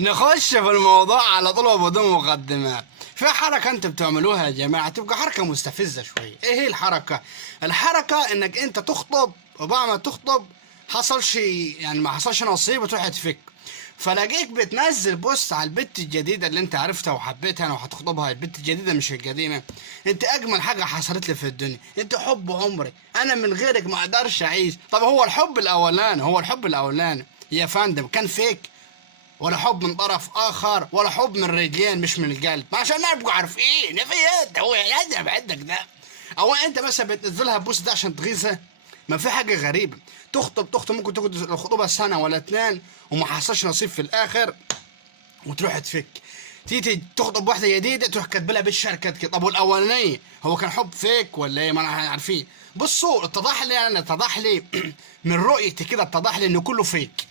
نخش في الموضوع على طول وبدون مقدمات. في حركة انتوا بتعملوها يا جماعة تبقى حركة مستفزة شوية. ايه هي الحركة؟ الحركة انك انت تخطب، وبعد ما تخطب حصل شيء يعني ما حصلش نصيب وتروح تفك، فلاقيك بتنزل بوست على البت الجديدة اللي انت عرفتها وحبيتها وهتخطبها، البت الجديدة مش القديمة. انت اجمل حاجة حصلت لي في الدنيا، انت حب عمري، انا من غيرك ما اقدرش اعيش. طب هو الحب الاولاني، يا فندم كان فيك، ولا حب من طرف اخر، ولا حب من رجلين مش من القلب، ما عشان نبقوا عارفين في ايه هو يذهب عندك ده. او انت مثلا بتنزلها بوست ده عشان تغيظها؟ ما في حاجه غريبه. تخطب ممكن تاخد الخطوبه سنه ولا اتنين وما حصلش نصيب في الاخر وتروح تفك، تيجي تخطب واحده جديده تروح كاتبلها بالشركه كده. طب والاولانيه هو كان حب فيك ولا ايه؟ ما انا عارفين. بصوا اتضح لي من رؤيتي كده اتضح لي انه كله فيك،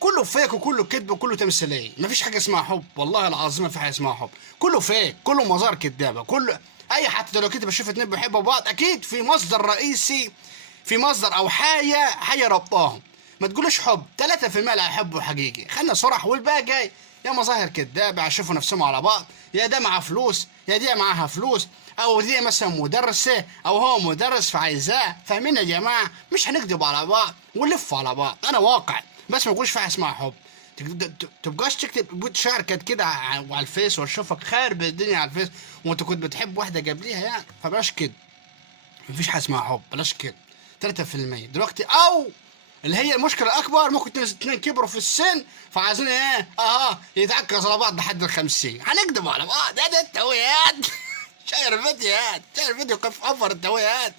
كله فيك وكله كذب وكله تمثيليه. مفيش حاجه اسمها حب، والله العظيم ما في حاجه اسمها حب، كله فيك، كله مظاهر كدابه، كله اي. حتى لو كنت بشوف اتنين بيحبوا بعض اكيد في مصدر رئيسي، في مصدر او حاجه ربطاهم. ما تقولوش حب، 3% اللي هيحبوا حقيقي، خلينا صراحه، والباقي يا مظاهر كدابه يشوفوا نفسهم على بعض، يا ده معاه فلوس يا دي معاها فلوس، او دي مثلا مدرسه او هو مدرس فعايزاه. فاهمين يا جماعه؟ مش هنكذب على بعض ونلف على بعض، انا واقع. بس ما تقولش في حاجه اسمها حب. تبقاش تكتب شعر كده على الفيس واشوفك خارب الدنيا على الفيس وانت كنت بتحب واحده قبليها يعني. فبلاش كده، مفيش حاجه اسمها حب، بلاش كده. 3% دلوقتي، او اللي هي المشكله الاكبر، ممكن اتنين كبروا في السن فعايزين ايه يتعكز على بعض لحد ال50. هنكدب على بعض، ده التويات. شاير فيديو كيف اوفر التويات.